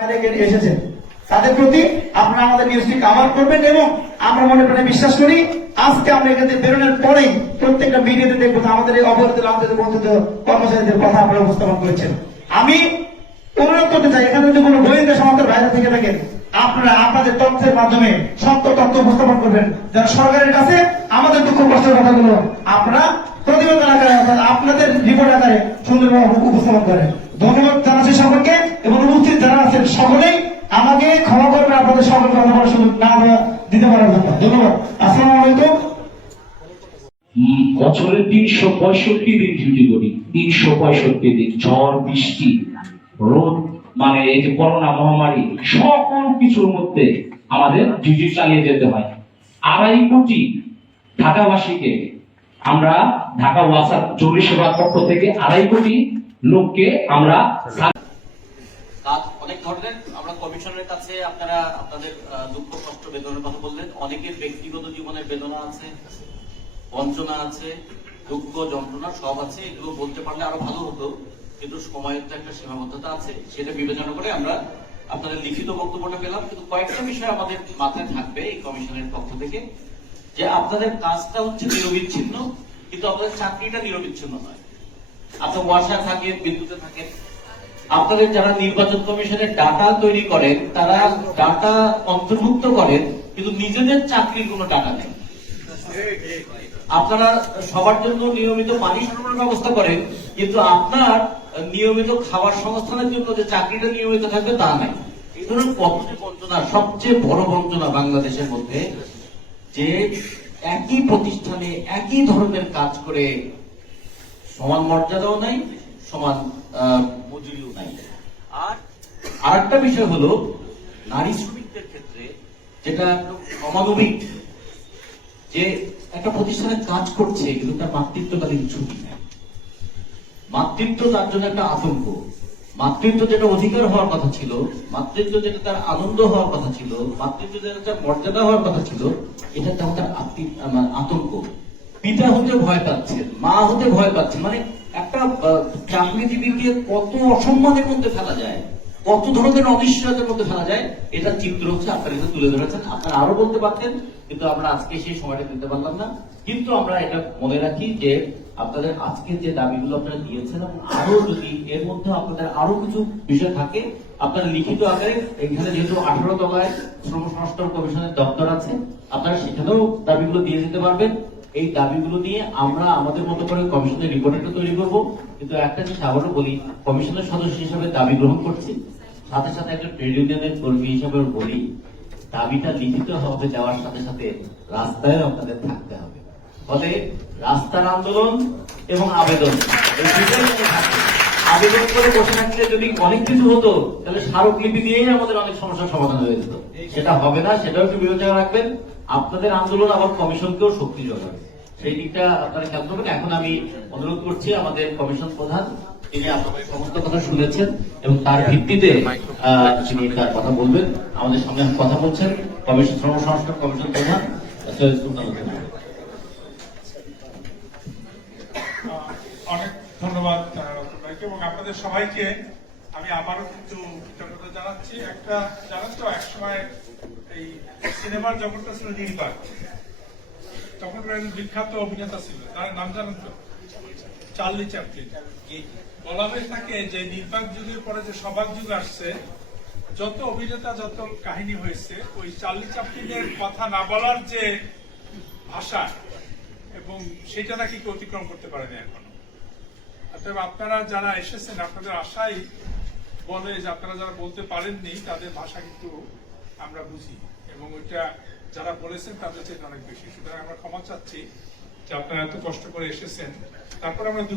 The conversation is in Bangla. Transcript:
এসেছেন। তাদের প্রতি আপনারা আমাদের নিউজটি কাভার করবেন এবং আমরা মনে প্রাণে বিশ্বাস করি, আজকে আমরা এখান থেকে বেরোনোর পরেই প্রত্যেকটা মিডিয়াতে দেখব আমাদের এই অবহেলিত লাঞ্ছিত বঞ্চিত কর্মচারীদের কথা আপনারা উপস্থাপন করেছেন। আমি অনুরোধ করতে চাই, এখানে যদি কোনো গোয়েন্দা সমাজের বাইরে থেকে থাকেন, আপনারা আপনাদের তথ্যের মাধ্যমে সত্য তথ্য উপস্থাপন করবেন। যেন সরকারের কাছে আমাদের দুঃখ কষ্টের কথাগুলো আপনারা প্রতিবেদন আকারে আপনাদের রিপোর্ট আকারে সুন্দরভাবে উপস্থাপন করেন। ধন্যবাদ জানাচ্ছি সকলকে এবং উপস্থিত যারা আছেন সকলেই আমাকে ক্ষমা করবেন আপনাদের সকল কথা বলার সুযোগ না দিতে পারার জন্য। ধন্যবাদ। আসসালামু আলাইকুম। উম, বছরে তিনশো পঁয়ষট্টি দিন ডিউটি করি। তিনশো পঁয়ষট্টি দিন ঝড় বৃষ্টি রোদ মানে এই যে করোনা মহামারী সকল কিছুর মধ্যে আমাদের ডিউটি চালিয়ে যেতে হয়। আড়াই কোটি ঢাকাবাসীকে আমরা ঢাকা ওয়াসার জরুরি সেবার পক্ষ থেকে আড়াই কোটি লোককে আমরা অনেক ধরনের। আমরা কমিশনের কাছে আপনারা আপনাদের দুঃখ, কষ্ট, বেদনার কথা বললেন। অনেকের ব্যক্তিগত জীবনের বেদনা আছে, বঞ্চনা আছে, দুঃখ, যন্ত্রণা সব আছে। এগুলো বলতে পারলে আরও ভালো হতো, কিন্তু সময়ের তো একটা সীমাবদ্ধতা আছে। সেটা বিবেচনা করে আমরা আপনাদের লিখিত বক্তব্যটা পেলাম। কিন্তু কয়েকটা বিষয় আমাদের মাথায় থাকবে এই কমিশনের পক্ষ থেকে, যে আপনাদের কাজটা হচ্ছে নিরবিচ্ছিন্ন, কিন্তু আপনাদের চাকরিটা নিরবিচ্ছিন্ন নয়। আপনার ওয়াসা থাকেন বিদ্যুতে থাকেন আপনাদের যারা নির্বাচন কমিশনের ডাটা তৈরি করেন, তারা ডাটা অন্তর্ভুক্ত করেন, কিন্তু নিজেদের চাকরির কোনো ডাটা নেই। আপনারা সবার জন্য নিয়মিত পানি সরবরাহ ব্যবস্থা করেন, কিন্তু আপনার নিয়মিত খাবার সংস্থানের জন্য যে চাকরিটা নিয়মিত থাকবে তা নাই। এই ধরনের কত যে বঞ্চনা, সবচেয়ে বড় বঞ্চনা বাংলাদেশের মধ্যে, যে একই প্রতিষ্ঠানে একই ধরনের কাজ করে সমান মর্যাদাও নাই সমান মজুরিও নাই। আর আরেকটা বিষয় হলো নারী শ্রমিকদের ক্ষেত্রে যেটা অমানবিক যে একটা প্রতিষ্ঠানে কাজ করছে কিন্তু তার মাতৃত্বকালীন ছুটি নেই। মাতৃত্ব তার জন্য একটা আতঙ্ক। মাতৃত্ব যেটা অধিকার হওয়ার কথা ছিল মাতৃত্ব যেটা তার আনন্দ হওয়ার কথা ছিল মাতৃত্ব যেটা তার মর্যাদা হওয়ার কথা ছিল এটা তেমন তার আতঙ্ক। পিতা হতে ভয় পাচ্ছেন মা হতে ভয় পাচ্ছেন মানে একটা চাকরিজীবীকে কত অসম্মানের মধ্যে ফেলা যায়, কত ধরনের অনিশ্চয়তার মধ্যে ফেলা যায় এটা চিত্র হচ্ছে আপনারা এটা তুলে ধরেছেন। আপনারা আরও বলতে পারতেন, কিন্তু আমরা আজকে সেই সময়টা দিতে পারলাম না। কিন্তু আমরা এটা মনে রাখি যে আপনাদের আজকে যে দাবিগুলো আপনারা দিয়েছেন আরও যদি এর মধ্যে আপনাদের আরও কিছু বিষয় থাকে, আপনারা লিখিত আকারে এখানে যেহেতু আঠারো তলায় শ্রম সংস্কার কমিশনের দপ্তর আছে, আপনারা সেখানেও দাবিগুলো দিয়ে যেতে পারবেন। এই দাবিগুলো নিয়ে আমরা আমাদের মতো করে কমিশনের রিপোর্টটা তৈরি করব। কিন্তু একটা জিনিস আবারও বলি, কমিশনের সদস্য হিসেবে দাবি গ্রহণ করছি। সাথে সাথে একটা ট্রেড ইউনিয়নের কর্মী হিসাবে বলি, দাবিটা লিখিত হবে দেওয়ার সাথে সাথে রাস্তায় আপনাদের থাকতে হবে। ফলে রাস্তার আন্দোলন এবং আবেদন, এই দুটোই। আবেদন করে বসে থাকলে যদি অনেক কিছু হতো, তাহলে স্মারকলিপি দিয়েই আমাদের অনেক সমস্যার সমাধান হয়ে যেত। সেটা হবে না, সেটাও একটু বিবেচনা রাখবেন। আপনাদের আন্দোলন আবার কমিশনকেও শক্তি যোগাবে। সেই দিকটা আপনারা খেয়াল করবেন। এখন আমি অনুরোধ করছি আমাদের কমিশন প্রধান, তিনি আপনাদের সমস্ত কথা শুনেছেন এবং তার ভিত্তিতে তিনি তার কথা বলবেন। আমাদের এখন কথা বলছেন কমিশন শ্রম সংস্কার কমিশন প্রধান অনেক ধন্যবাদ এবং আপনাদের সবাইকে আমি আবারও কিন্তু কৃতজ্ঞতা জানাচ্ছি। একটা, জানান তো এই সিনেমার জগৎটা ছিল নির্বাক। তখন বিখ্যাত অভিনেতা ছিল, তার নাম জানেন তো? Charlie Chaplin. বলা হয়ে থাকে যে নির্বাক যুগের পরে যে সবাক যুগ আসছে, যত অভিনেতা, যত কাহিনী হয়েছে, ওই চার্লি চ্যাপলিনের কথা না বলার যে ভাষা, এবং সেটা নাকি অতিক্রম করতে পারেনি এখনও। অতএব আপনারা যারা এসেছেন, আপনাদের আশাই বলে যে আপনারা যারা বলতে পারেননি, তাদের ভাষা কিন্তু আমরা বুঝি। এবং ওইটা যারা বলেছেন, তাদের চেয়ে অনেক বেশি। সুতরাং আমরা ক্ষমা চাচ্ছি যে আপনারা এত কষ্ট করে এসেছেন। তারপর আমরা দু